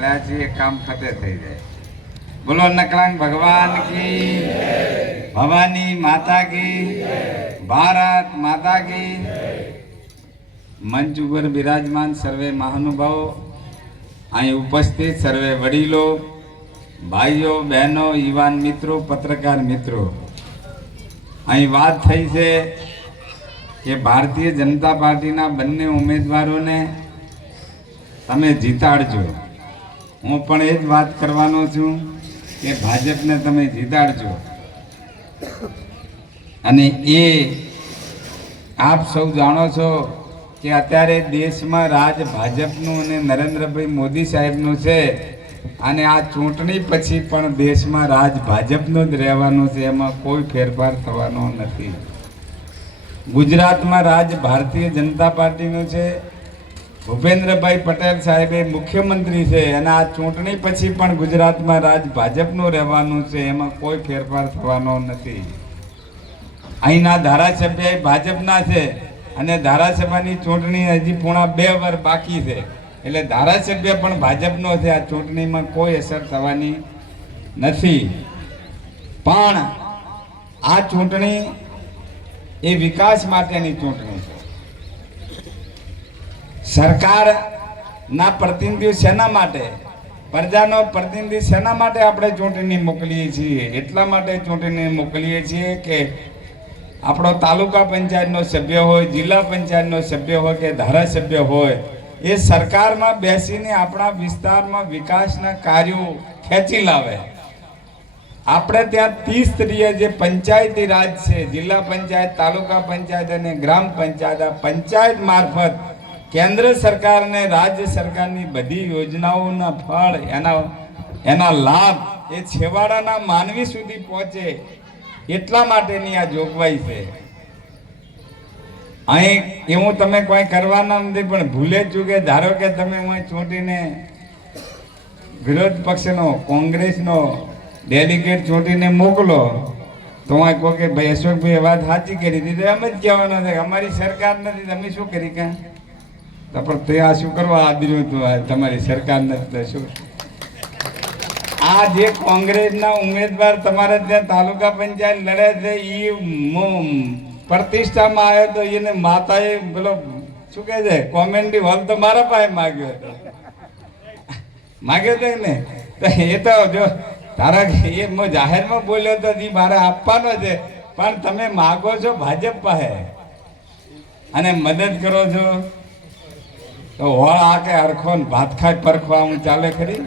काम फते થઈ જાય। बोलो नकलंग भगवान की, भवानी माता की, भारत माता की। मंच पर विराजमान सर्वे महानुभाव, અહીં ઉપસ્થિત સર્વે વડીલો, ભાઈઓ બહેનો, યુવાન મિત્રો, પત્રકાર મિત્રો, અહીં વાત થઈ છે કે ભારતીય જનતા પાર્ટીના બંને ઉમેદવારોને તમે જીતાડજો। હું પણ એ જ વાત કરવાનો છું કે ભાજપને તમે જીતાડજો। અને એ આપ સૌ જાણો છો કે અત્યારે દેશમાં રાજ ભાજપનું અને નરેન્દ્રભાઈ મોદી સાહેબનું છે, અને આ ચૂંટણી પછી પણ દેશમાં રાજ ભાજપનું જ રહેવાનું છે, એમાં કોઈ ફેરફાર થવાનો નથી। ગુજરાતમાં રાજ ભારતીય જનતા પાર્ટીનું છે, ભૂપેન્દ્રભાઈ પટેલ સાહેબ એ મુખ્યમંત્રી છે, અને આ ચૂંટણી પછી પણ ગુજરાતમાં રાજ ભાજપનું રહેવાનું છે, એમાં કોઈ ફેરફાર થવાનો નથી। અહીંના ધારાસભ્ય ભાજપના છે, અને ધારાસભાની ચૂંટણી હજી પૂણા 2 વર્ષ બાકી છે, એટલે ધારાસભ્ય પણ ભાજપનો છે। આ ચૂંટણીમાં કોઈ અસર થવાની નથી, પણ આ ચૂંટણી એ વિકાસ માટેની ચૂંટણી છે। સરકારના પ્રતિનિધિઓ શેના માટે, પ્રજાનો પ્રતિનિધિ શેના માટે આપણે ચૂંટણી મોકલીએ છીએ? એટલા માટે ચૂંટણી મોકલીએ છીએ કે આપણો તાલુકા પંચાયતનો સભ્ય હોય, જિલ્લા પંચાયતનો સભ્ય હોય કે ધારાસભ્ય હોય, એ સરકારમાં બેસીને આપણા વિસ્તારમાં વિકાસના કાર્યો ખેંચી લાવે। આપણે ત્યાં 30 સ્તરીય જે પંચાયતી રાજ છે, જિલ્લા પંચાયત, તાલુકા પંચાયત અને ગ્રામ પંચાયત, આ પંચાયત મારફત કેન્દ્ર સરકાર અને રાજ્ય સરકારની બધી યોજનાઓના ફળ, એના લાભ એ છેવાડાના માનવી સુધી પહોંચે, એટલા માટેની આ જોગવાઈ છે। અહીં એવું તમે કોઈ કરવાના નથી, પણ ભૂલે ચૂકે ધારો કે તમે હું ચૂંટીને વિરોધ પક્ષનો, કોંગ્રેસનો ડેલિગેટ ચૂંટીને મોકલો, તો હું કહો કે ભાઈ અશોકભાઈ વાત સાચી કરી દીધી, એમ જ કહેવાનો છે કે અમારી સરકાર નથી, તમે શું કરી કે? તો પણ તે આ શું કરવા આદર્યું હતું? તમારી સરકાર નથી તો શું? આ જે કોંગ્રેસના ઉમેદવાર તમારે ત્યાં તાલુકા પંચાયત લડે છે, એ પ્રતિષ્ઠામાં આવ્યો તો એને માતાએ પેલો શું કહે છે કોમેન્ટી હોલ તો મારા પાસે માગ્યો હતો ને? તો એ તો જો તારા એ જાહેરમાં બોલ્યો તો એ મારે આપવાનો છે, પણ તમે માગો છો ભાજપ પાસે અને મદદ કરો છો, તો હોળ આ કે હરખો ભાત ખાય પરખવા હું ચાલે ખરી?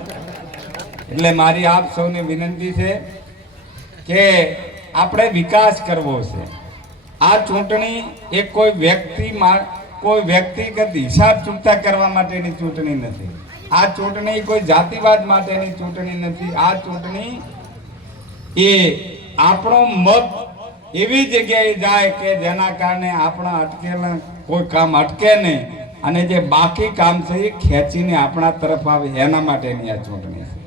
એટલે મારી આપ સૌને વિનંતી છે કે આપણે વિકાસ કરવો છે। આ ચૂંટણી એ કોઈ વ્યક્તિગત હિસાબ ચૂકતા કરવા માટેની ચૂંટણી નથી। આ ચૂંટણી કોઈ જાતિવાદ માટેની ચૂંટણી નથી। આ ચૂંટણી એ આપણો મત એવી જગ્યાએ જાય કે જેના કારણે આપણા અટકેલા કોઈ કામ અટકે નહીં, અને જે બાકી કામ છે એ ખેંચીને આપણા તરફ આવે, એના માટેની આ ચૂંટણી છે।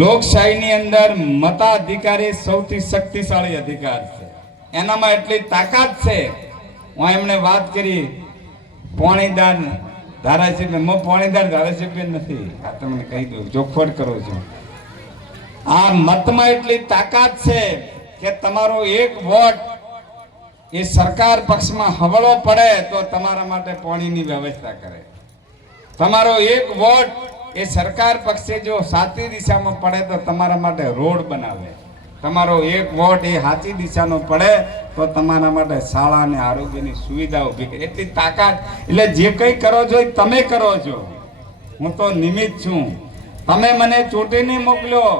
લોકશાહીની અંદર મતાધિકાર એ સૌથી શક્તિશાળી અધિકાર છે, એનામાં એટલી તાકાત છે। હું એમણે વાત કરી પોણીદાર ધારાસભ્ય, હું પોણીદાર ધારાસભ્ય નથી, આ તમને કહી દઉં, ચોખવટ કરું છું। આ મતમાં એટલી તાકાત છે કે તમારો એક વોટ એ સરકાર પક્ષમાં હવળો પડે તો તમારા માટે પાણીની વ્યવસ્થા કરે। તમારો એક વોટ એ સરકાર પક્ષે જો સાચી દિશામાં પડે તો તમારા માટે રોડ બનાવે। તમારો એક વોટ એ સાચી દિશાનો પડે તો તમારા માટે શાળા અને આરોગ્યની સુવિધા ઊભી કરે, એટલી તાકાત। એટલે જે કંઈ કરો છો એ તમે કરો છો, હું તો નિમિત્ત છું। તમે મને ચૂંટીને મોકલ્યો,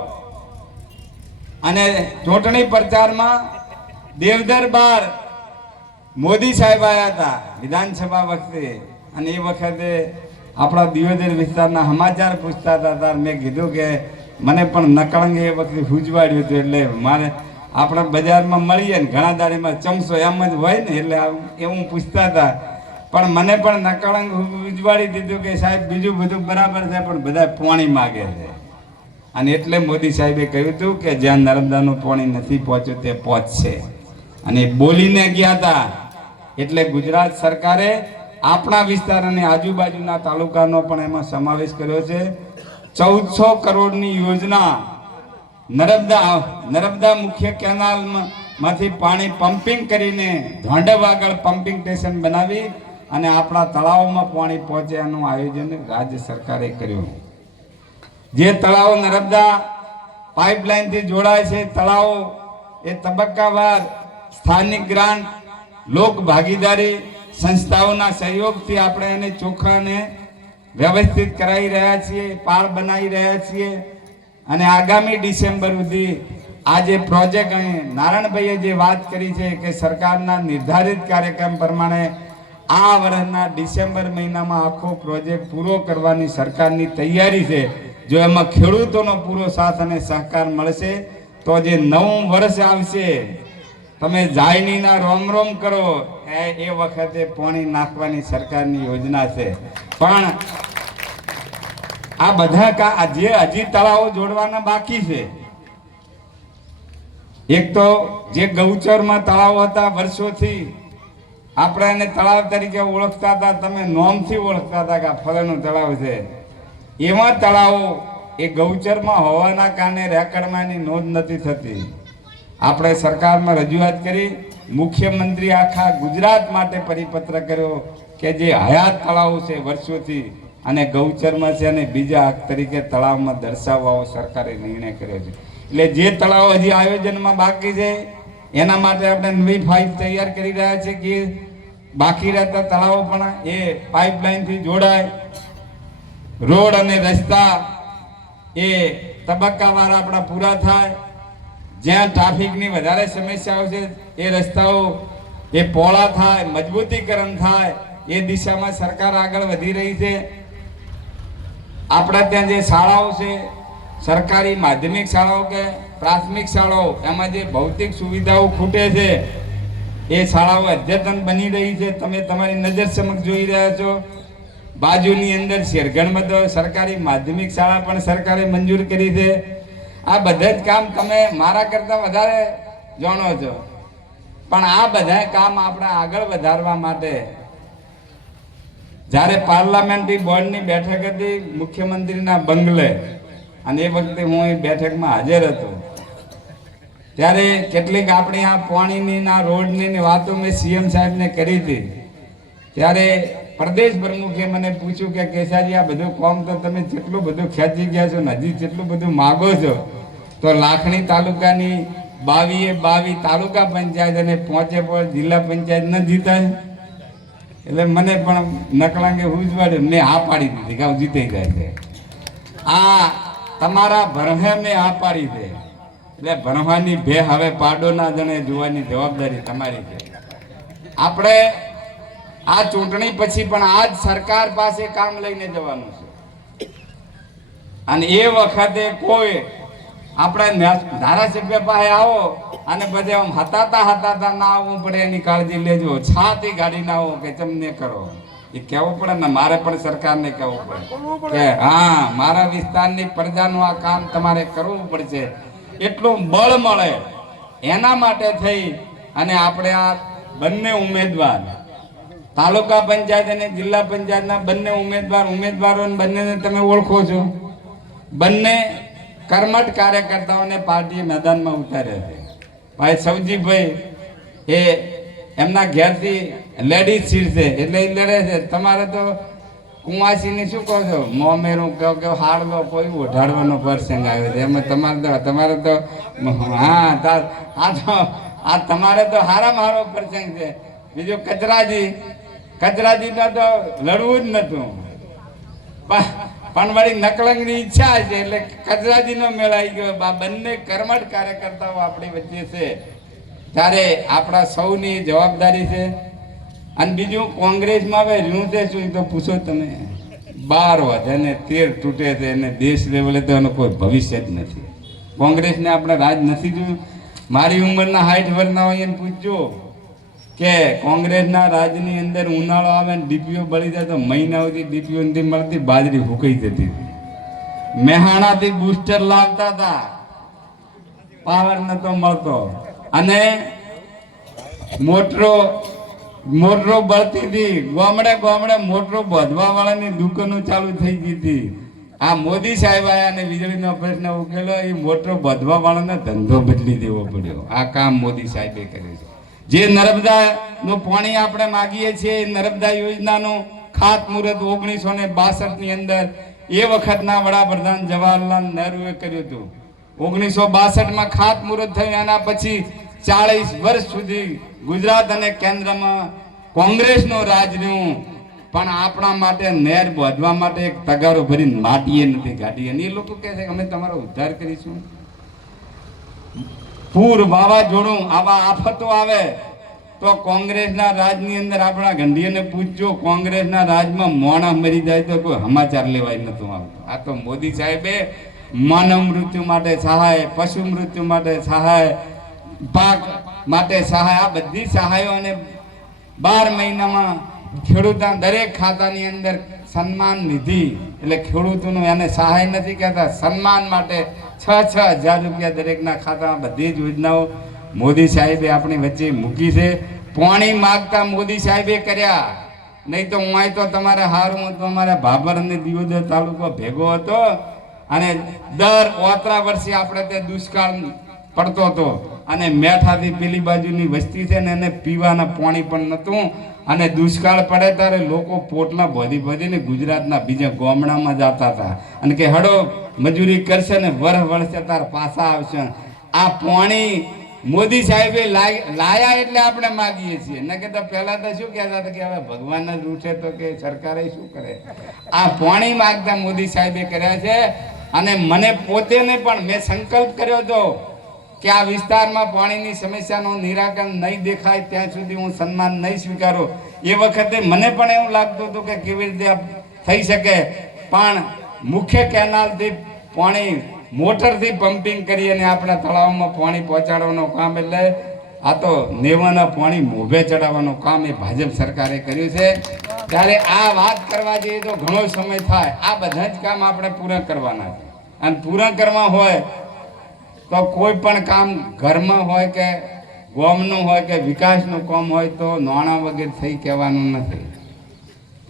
અને ચૂંટણી પ્રચારમાં દેવદરબાર મોદી સાહેબ આવ્યા હતા વિધાનસભા વખતે, અને એ વખતે આપણા દિયોદર વિસ્તારના સમાચાર પૂછતા હતા। મેં કીધું કે મને પણ નકળંગ એ વખતે ઉજવાડ્યું હતું, એટલે મારે આપણે બજારમાં મળીએ ને ઘણા દાડીમાં ચમચો એમ જ હોય ને, એટલે એવું પૂછતા હતા, પણ મને પણ નકળંગ ઉજવાડી દીધું કે સાહેબ બીજું બધું બરાબર છે, પણ બધા પાણી માગે છે। અને એટલે મોદી સાહેબે કહ્યું હતું કે જ્યાં નર્મદાનું પાણી નથી પહોંચ્યું તે પહોંચશે, અને બોલીને ગયા હતા। એટલે ગુજરાત સરકારે આપણા વિસ્તાર અને આજુબાજુના તાલુકાનો પણ એમાં સમાવેશ કર્યો છે। 1400 કરોડની યોજના નર્મદા મુખ્ય કેનાલમાંથી પાણી પમ્પિંગ કરીને ઢોંડવ આગળ પમ્પિંગ સ્ટેશન બનાવી અને આપણા તળાવમાં પાણી પહોંચે એનું આયોજન રાજ્ય સરકારે કર્યું. જે તળાવ નર્મદા પાઇપલાઇનથી જોડાય છે તળાવો એ તબક્કાવાર સ્થાનિક ગ્રાન્ટ, લોક ભાગીદારી, સંસ્થાઓના સહયોગથી આપણે એને ચોખ્ખાને વ્યવસ્થિત કરાવી રહ્યા છીએ, પાળ બનાવી રહ્યા છીએ. અને આગામી ડિસેમ્બર સુધી આ જે પ્રોજેક્ટ અહીં નારાયણભાઈએ જે વાત કરી છે કે સરકારના નિર્ધારિત કાર્યક્રમ પ્રમાણે આ વર્ષના ડિસેમ્બર મહિનામાં આખો પ્રોજેક્ટ પૂરો કરવાની સરકારની તૈયારી છે. જો એમાં ખેડૂતોનો પૂરો સાથ અને સહકાર મળશે તો જે નવું વર્ષ આવશે તમે જાયનીના રોમ રોમ કરો એ વખતે પાણી નાખવાની સરકારની યોજના છે. પણ આ બધા જે હજી તળાવો જોડવાના બાકી છે. એક તો જે ગૌચરમાં તળાવો હતા વર્ષોથી આપણે એને તળાવ તરીકે ઓળખતા હતા, તમે નોમથી ઓળખતા હતા કે આ ફલાણું તળાવ છે. એવા તળાવો એ ગૌચરમાં હોવાના કારણે રેકર્ડમાં એની નોંધ નથી થતી. આપણે સરકારમાં રજૂઆત કરી, મુખ્યમંત્રી આખા ગુજરાત માટે પરિપત્ર કર્યો કે જે હયાત તળાવો છે વર્ષોથી અને ગૌચરમાં છે અને બીજા હક તરીકે તળાવમાં દર્શાવવા સરકારે નિર્ણય કર્યો છે. એટલે જે તળાવો હજી આયોજનમાં બાકી છે એના માટે આપણે નવી ફાઇલ તૈયાર કરી રહ્યા છે કે બાકી રહેતા તળાવો પણ એ પાઇપલાઇનથી જોડાય. રોડ અને રસ્તા એ તબક્કાવાર આપણા પૂરા થાય. જ્યાં ટ્રાફિકની વધારે સમસ્યાઓ છે એ રસ્તાઓ એ પહોળા થાય, મજબૂતીકરણ થાય, એ દિશામાં સરકાર આગળ વધી રહી છે. આપણા ત્યાં જે શાળાઓ છે, સરકારી માધ્યમિક શાળાઓ કે પ્રાથમિક શાળાઓ, એમાં જે ભૌતિક સુવિધાઓ ખૂટે છે એ શાળાઓ અદ્યતન બની રહી છે. તમે તમારી નજર સમક્ષ જોઈ રહ્યા છો. બાજુની અંદર શેરગઢમાં તો સરકારી માધ્યમિક શાળા પણ સરકારે મંજૂર કરી છે. આ બધા જ કામ તમે મારા કરતાં વધારે જાણો છો. પણ આ બધા કામ આપણે આગળ વધારવા માટે જ્યારે પાર્લામેન્ટરી બોર્ડની બેઠક હતી મુખ્યમંત્રીના બંગલે, અને એ વખતે હું એ બેઠકમાં હાજર હતો, ત્યારે કેટલીક આપણી આ પાણીની ના રોડની વાતો મેં સીએમ સાહેબને કરી હતી. ત્યારે પ્રદેશ પ્રમુખે મને પૂછ્યું કે કેશાજી આ બધું કામ તો તમે જેટલું બધું ખેંચી ગયા છો ને હજી જેટલું બધું માગો છો તો લાખણી તાલુકાની 22 તાલુકા પંચાયત અને 5 જિલ્લા પંચાયત ન જીતાય. એટલે મને પણ નકલાંગે ઉજવાડ્યું, મેં હા પાડી દીધી કે જીતી જાય છે. આ તમારા ભરહે મેં હા પાડી દે એટલે ભણવાની ભે હવે પાડો ના જણે જોવાની જવાબદારી તમારી છે. આપણે આ ચૂંટણી પછી પણ આ જ સરકાર પાસે કામ લઈને જવાનું છે. અને એ વખતે કોઈ આપણે ધારાસભ્ય પાસે આવો અને બધે આમ હતાતા ના આવવું પડે એની કાળજી લેજો. છાતી ગાડી ના આવો કે તમને કરો એ કહેવું પડે ને. મારે પણ સરકારને કહેવું પડે કે હા મારા વિસ્તારની પ્રજાનું આ કામ તમારે કરવું પડશે. એટલું બળ મળે એના માટે થઈ અને આપણે આ બંને ઉમેદવાર તાલુકા પંચાયત અને જિલ્લા પંચાયતના બંને ઉમેદવારો બંનેને તમે ઓળખો છો. બંને કર્મઠ કાર્યકર્તાઓને પાર્ટી મેદાનમાં ઉતાર્યા છે. ભાઈ સવજીભાઈ એ એમના ઘેરથી લેડીઝ સીટ છે એટલે એ લડે છે. તમારે તો કુંવાસીની શું કહો છો, મોમેરું કહો કે હાડવો કોઈ ઓઢાડવાનો પ્રસંગ આવ્યો છે એમાં તમારે તો હા આ તમારે તો હારામાં હારો પ્રસંગ છે. બીજું કચરાજીનો તો લડવું જ નતું, પણ વળી નકલંગની ઈચ્છા છે એટલે કચરાજીનો મેળાઈ ગયો. બંને કર્મઠ કાર્યકર્તાઓ આપણી વચ્ચે છે ત્યારે આપણા સૌની જવાબદારી છે. અને બીજું કોંગ્રેસમાં હવે રહ્યું છે શું તો પૂછો તમે. 12 વધે ને 13 તૂટે છે અને દેશ લેવલે તો એનું કોઈ ભવિષ્ય જ નથી. કોંગ્રેસને આપણે રાજ નથી જોયું. મારી ઉંમરના 60 વર્ષના હોય એને પૂછજો કે કોંગ્રેસના રાજની અંદર ઉનાળો આવે ને ડીપીઓ બળી જાય તો મહિના સુધી ડીપીઓ નથી મળતી, બાજરી ફૂંકાઈ જતી હતી. મહેણાથી બુસ્ટર લાવતા હતા, પાવર નતો મળતો. અને મોટરો બળતી હતી. ગામડે મોટરો બાંધવા વાળાની દુકાનો ચાલુ થઈ ગઈ હતી. આ મોદી સાહેબ આયા અને વીજળીનો પ્રશ્ન ઉકેલો, એ મોટરો બધવા વાળાનો ધંધો બદલી દેવો પડ્યો. આ કામ મોદી સાહેબે કર્યું છે. જે નર્મદાનું પાણી આપણે માગીએ છીએ, નર્મદા યોજનાનું ખાતમુહૂર્ત 1962 ની અંદર એ વખતના વડાપ્રધાન જવાહરલાલ નહેરુએ કર્યું હતું. 1962માં ખાતમુહૂર્ત થયું. એના પછી 40 વર્ષ સુધી ગુજરાત અને કેન્દ્રમાં કોંગ્રેસનું રાજ રહ્યું. પણ આપણા માટે નહેર બાંધવા માટે એક તગારો ભરીને માટીએ નથી કાઢી. અને એ લોકો કહે છે કે અમે તમારો ઉદ્ધાર કરીશું. પૂર, વાવાઝોડું, આવા આફતો આવે તો કોંગ્રેસના રાજની અંદર આપણા ગંઢીયાને પૂછજો, કોંગ્રેસના રાજમાં મોણા મરી જાય તો કોઈ સમાચાર લેવાય નતું આવતું. આ તો મોદી સાહેબે માનવ મૃત્યુ માટે સહાય, પશુ મૃત્યુ માટે સહાય, પાક માટે સહાય, આ બધી સહાયો અને 12 મહિનામાં ખેડૂતના દરેક ખાતાની અંદર સન્માન નિધિ, એટલે ખેડૂતોનું એને સહાય નથી કહેતા, સન્માન માટે 6,000 રૂપિયા દરેકના ખાતામાં બધી જ યોજનાઓ મોદી સાહેબે આપણી વચ્ચે મૂકી છે. પાણી માગતા મોદી સાહેબે કર્યા, નહીં તો હું તો તમારે હારું તો અમારા ભાભર અને દિયોદર તાલુકો ભેગો હતો અને દર ઓતરા વર્ષે આપણે તે દુષ્કાળ પડતો હતો અને મેઠાથી પેલી બાજુની વસ્તી છે ને એને પીવાના પાણી પણ નહોતું. અને દુષ્કાળ પડે ત્યારે લોકો પોટલા ભોધીને ગુજરાતના બીજા ગામડામાં જતા હતા અને કે હડો મજૂરી કરશે ને વર્ષે તાર પાછા આવશે. આ પાણી મોદી સાહેબે લાયા એટલે આપણે માગીએ છીએ. ન કહેતા પહેલા તો શું કહેતા હતા કે હવે ભગવાન જ રૂઠે તો કે સરકારે શું કરે. આ પાણી માગતા મોદી સાહેબે કર્યા છે. અને મને પોતેને પણ મેં સંકલ્પ કર્યો હતો કે આ વિસ્તારમાં પાણીની સમસ્યાનું નિરાકરણ નહીં દેખાય ત્યાં સુધી હું સન્માન નહીં સ્વીકારું. એ વખતે મને પણ એવું લાગતું હતું કે કેવી રીતે થઈ શકે, પણ મુખ્ય કેનાલથી પાણી મોટરથી પમ્પિંગ કરી અને આપણા તળાવમાં પાણી પહોંચાડવાનું કામ, એટલે આ તો નેવાના પાણી મોભે ચડાવવાનું કામ એ ભાજપ સરકારે કર્યું છે. ત્યારે આ વાત કરવા જઈએ તો ઘણો સમય થાય. આ બધા જ કામ આપણે પૂરા કરવાના છે. અને પૂરા કરવા હોય તો કોઈ પણ કામ ઘરમાં હોય કે ગામનું હોય કે વિકાસનું કામ હોય તો નાણાં વગર થઈ કહેવાનું નથી.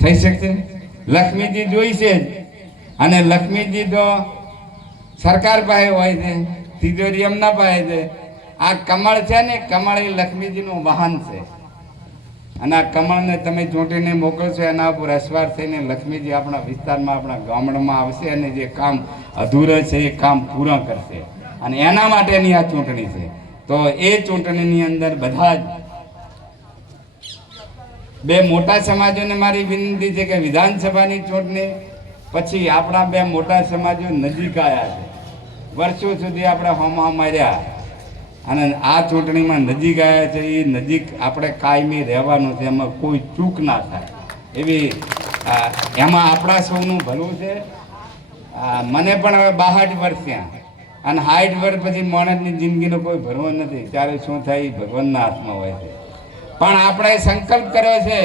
થઈ શકશે. લક્ષ્મીજી જોઈ છે જ, અને લક્ષ્મીજી તો સરકાર પાસે હોય છે, તિજોરી એમના પાસે છે. આ કમળ છે ને, કમળ એ લક્ષ્મીજીનું વાહન છે. અને આ કમળને તમે ચોંટીને મોકલશો, એના ઉપર અસવાર થઈને લક્ષ્મીજી આપણા વિસ્તારમાં, આપણા ગામડામાં આવશે અને જે કામ અધૂરા છે એ કામ પૂરા કરશે. અને એના માટેની આ ચૂંટણી છે. તો એ ચૂંટણીની અંદર બધા જ બે મોટા સમાજોને મારી વિનંતી છે કે વિધાનસભાની ચૂંટણી પછી આપણા બે મોટા સમાજો નજીક આવ્યા છે. વર્ષો સુધી આપણે હોમા માર્યા અને આ ચૂંટણીમાં નજીક આવ્યા છે. એ નજીક આપણે કાયમી રહેવાનું છે, એમાં કોઈ ચૂક ના થાય એવી એમાં આપણા સૌનું ભલું છે. મને પણ હવે 62 વર્ષ થયા અને 60 વર્ષ પછી માણસની જિંદગીનો કોઈ ભરવો નથી. ત્યારે શું થાય એ ભગવાનના હાથમાં હોય છે. પણ આપણે સંકલ્પ કર્યો છે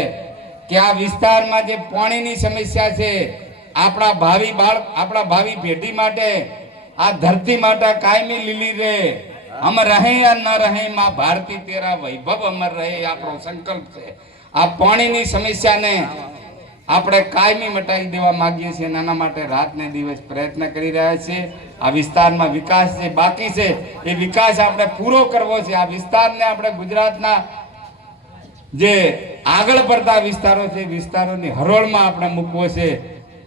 કે આ વિસ્તારમાં જે પાણીની સમસ્યા છે, આપણા ભાવિ પેઢી માટે, આ ધરતી માટે કાયમી લીલી રહે, અમર રહે યા ન રહે, માં ભારતી તેરા વૈભવ અમર રહે, આપણો સંકલ્પ છે. આ પાણીની સમસ્યાને આપણે કાયમી મટાવી દેવા માંગીએ છીએ. એના માટે રાત ને દિવસ પ્રયત્ન કરી રહ્યા છીએ. આ વિસ્તારમાં વિકાસ જે બાકી છે એ વિકાસ આપણે પૂરો કરવો છે. આ વિસ્તારને આપણે ગુજરાતના જે આગળ પડતા વિસ્તારો છે, વિસ્તારોની હરોળમાં આપણે મૂકવો છે.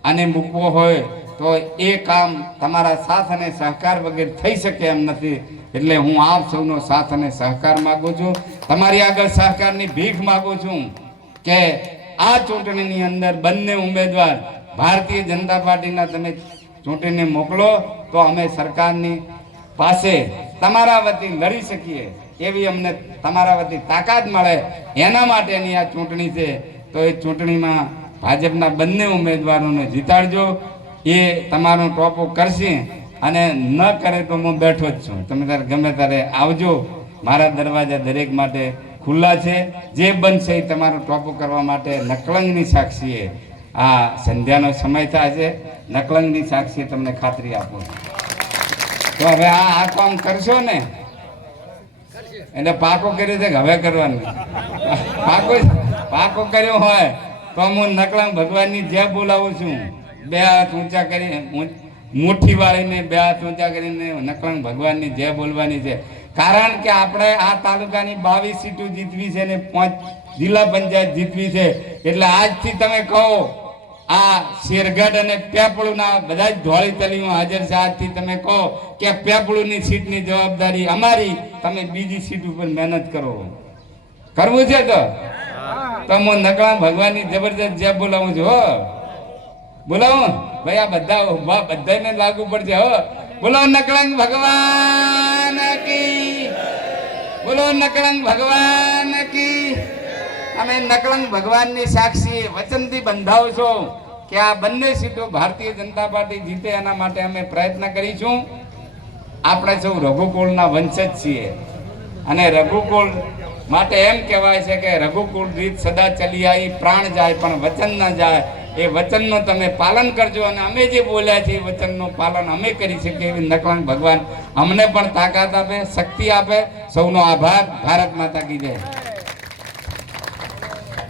અને મૂકવો હોય તો એ કામ તમારા સાથ અને સહકાર વગર થઈ શકે એમ નથી. એટલે હું આપ સૌનો સાથ અને સહકાર માગું છું. તમારી આગળ સહકારની ભીખ માગું છું કે આ ચૂંટણીની અંદર બંને ઉમેદવાર ભારતીય જનતા પાર્ટીના તમે ચૂંટીને મોકલો તો અમે સરકારની પાસે તમારા વતી લડી શકીએ એવી અમને તમારા વતી તાકાત મળે. એના માટેની આ ચૂંટણી છે. તો એ ચૂંટણીમાં ભાજપના બંને ઉમેદવારોને જીતાડજો. એ તમારું ટોપો કરશે અને ન કરે તો હું બેઠો જ છું. તમે તારે ગમે ત્યારે આવજો. મારા દરવાજા દરેક માટે ખુલ્લા છે. જે બનશે એ તમારું ટોપો કરવા માટે નકલંગની સાક્ષીએ આ સંધ્યાનો સમય થાય છે. નકલંગની સાક્ષીએ તમને ખાતરી આપું. તો હવે આ કામ કરશો ને, એટલે પાકો કર્યો છે કે હવે કરવાનું? પાકો કર્યો હોય તો હું નકલંગ ભગવાનની જય બોલાવું છું બે હાથ ઊંચા કરીને મુઠ્ઠી વાળીને બે હાથ ઊંચા કરીને નકળંગ ભગવાનની જય બોલવાની છે. કારણ કે આપણે આ તાલુકાની 22 સીટો જીતવી છે ને 5 જિલ્લા પંચાયત જીતવી છે. એટલે આજથી તમે કહો આ શેરગઢ અને પેપળુના બધા જ ધોળી તલીમાં હાજર છે. આજથી તમે કહો કે પેપળુની સીટની જવાબદારી અમારી, તમે બીજી સીટ ઉપર મહેનત કરો. કરવું છે તો હું નકળા ભગવાનની જબરજસ્ત જય બોલાવું છું. હો બોલાવું ભાઈ, આ બધા બધાને લાગુ પડશે. હો બોલો નકળંગ ભગવાન કી, બોલો નકળંગ ભગવાન કી. અમે નકળંગ ભગવાનની સાક્ષી વચનથી બંધાવું છું કે આ બંને સીટો ભારતીય જનતા પાર્ટી જીતે એના માટે અમે પ્રયત્ન કરીશું. આપણે સૌ રઘુકુળના વંશજ છીએ અને રઘુકુળ માટે એમ કહેવાય છે કે રઘુકુળ રીત સદા ચલી આવી, પ્રાણ જાય પણ વચન ન જાય. એ વચનનું તમે પાલન કરજો અને અમે જે બોલ્યા છે એ વચનનું પાલન અમે કરી શકીએ એવી નકળંગ ભગવાન અમને પણ તાકાત આપે, શક્તિ આપે. સૌનો આભાર. ભારત માતા કી જય.